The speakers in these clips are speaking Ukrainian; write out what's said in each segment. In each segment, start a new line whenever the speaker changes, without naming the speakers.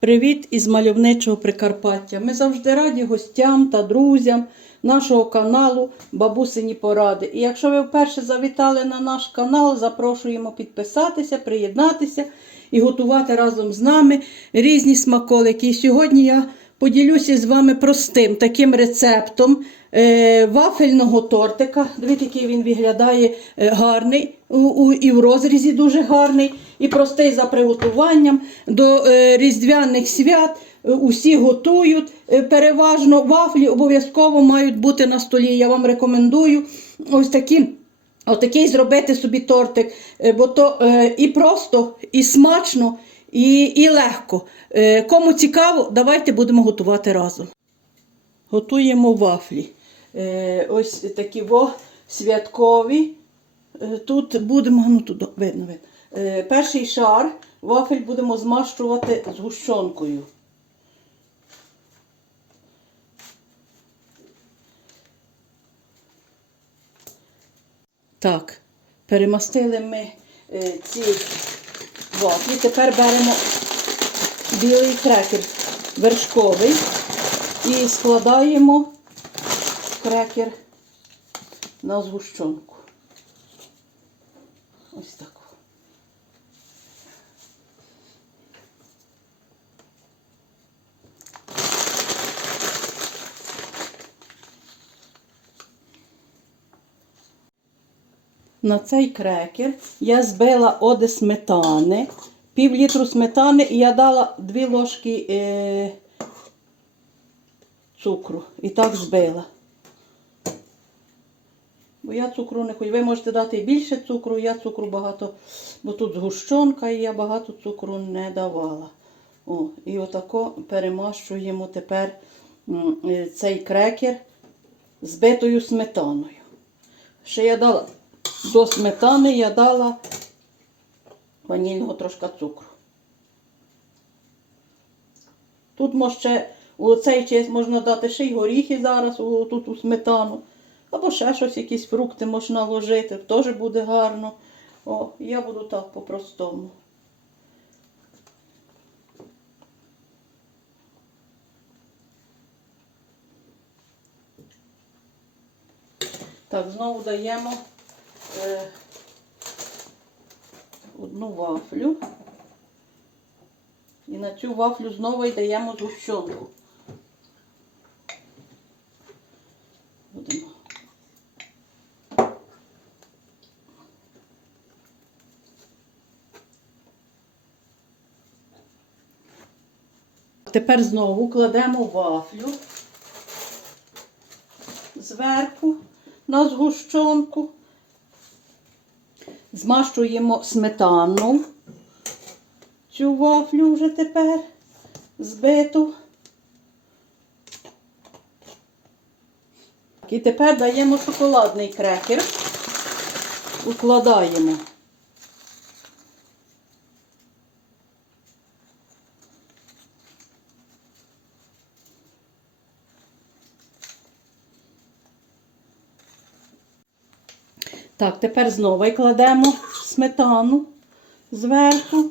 Привіт із мальовничого Прикарпаття. Ми завжди раді гостям та друзям нашого каналу Бабусині Поради. І якщо ви вперше завітали на наш канал, запрошуємо підписатися, приєднатися і готувати разом з нами різні смаколики. І сьогодні я поділюся з вами простим таким рецептом е, вафельного тортика. Дивіться, який він виглядає е, гарний і в розрізі дуже гарний, і простий за приготуванням. До е, різдвяних свят усі готують. Переважно вафлі обов'язково мають бути на столі. Я вам рекомендую ось такі. Отакий зробити собі тортик, бо то і просто, і смачно, і, і легко. Е, кому цікаво, давайте будемо готувати разом. Готуємо вафлі. Е, ось такі во святкові. Е, Тут будемо, ну тут видно, видно. Перший шар вафель будемо змащувати з гущонкою. Так, перемастили ми ці вафлі. Тепер беремо білий крекер вершковий і складаємо крекер на згущенку. Ось так. На цей крекер я збила оде сметани, пів літру сметани і я дала дві ложки е, цукру. І так збила. Бо я цукру не хочу. Ви можете дати і більше цукру, я цукру багато, бо тут згущенка і я багато цукру не давала. О, і отако перемащуємо тепер е, цей крекер збитою сметаною. Ще я дала до сметани я дала ванільного трошка цукру. Тут може у цей час можна дати ще й горіхи зараз у, тут у сметану. Або ще щось, якісь фрукти можна ложити, теж буде гарно. О, я буду так по-простому. Так, знову даємо одну вафлю. І на цю вафлю знову й даємо згущенку. Тепер знову кладемо вафлю зверху на згущенку. Змащуємо сметану. Цю вафлю вже тепер збиту. І тепер даємо шоколадний крекер, укладаємо. Так, тепер знову кладемо сметану зверху.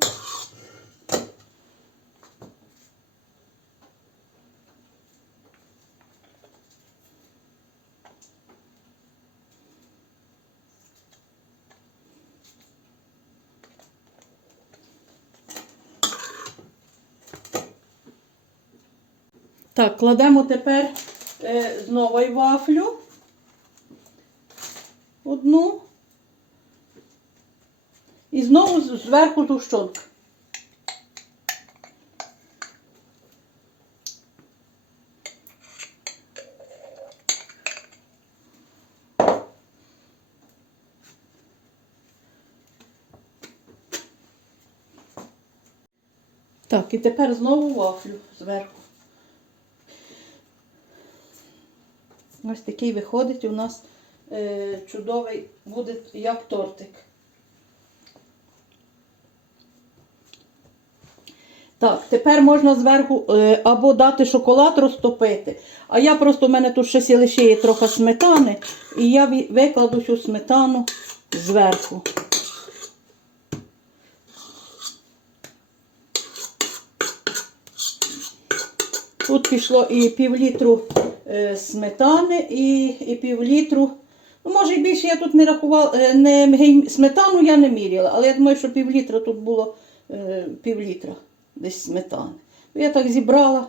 Так, кладемо тепер е, знову вафлю. Одну. І знову зверху згущенка. Так, і тепер знову вафлю зверху. Ось такий виходить у нас чудовий буде як тортик. Так, тепер можна зверху е, або дати шоколад розтопити. А я просто в мене тут ще сі лишає трохи сметани, і я викладу цю сметану зверху. Тут пішло і пів літру е, сметани, і, і пів літру. Ну, може, і більше я тут не рахувала, е, не, сметану я не міряла, але я думаю, що пів літра тут було е, пів літра десь сметани. Ну, Я так зібрала,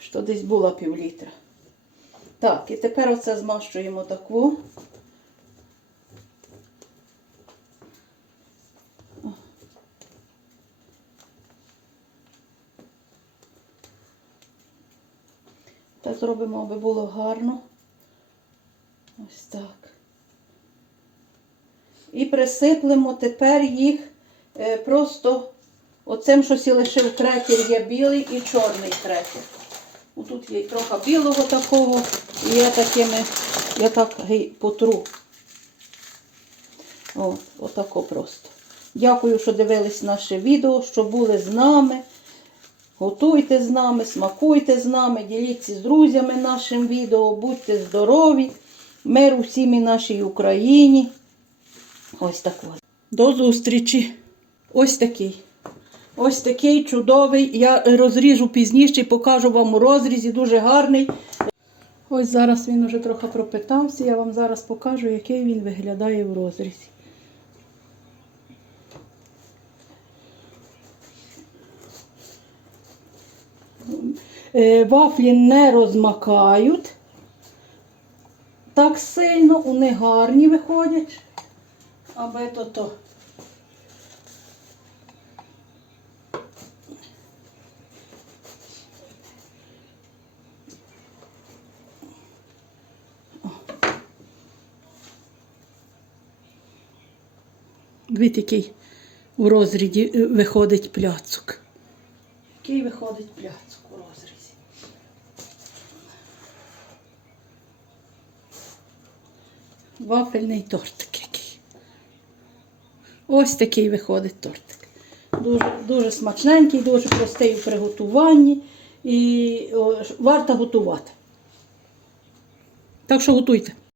що десь було пів літра. Так, і тепер оце змащуємо таку. Так зробимо, аби було гарно. Ось так. І присиплемо тепер їх е, просто оцим, що сі лишив крекер, є білий і чорний крекер. Тут є трохи білого такого, і я такими, я так потру. От, отако просто. Дякую, що дивились наше відео, що були з нами. Готуйте з нами, смакуйте з нами, діліться з друзями нашим відео, будьте здорові, мир усім і нашій Україні. Ось так от. До зустрічі. Ось такий. Ось такий чудовий. Я розріжу пізніше і покажу вам у розрізі, дуже гарний. Ось зараз він уже трохи пропитався. Я вам зараз покажу, який він виглядає в розрізі. Е, Вафлі не розмакають так сильно, вони гарні виходять. Аби то то. Дивіться, який у розряді е, виходить пляцок. Який виходить пляцок у розрізі. Вафельний тортик який. Ось такий виходить тортик. Дуже, дуже смачненький, дуже простий у приготуванні і варто готувати. Так що готуйте.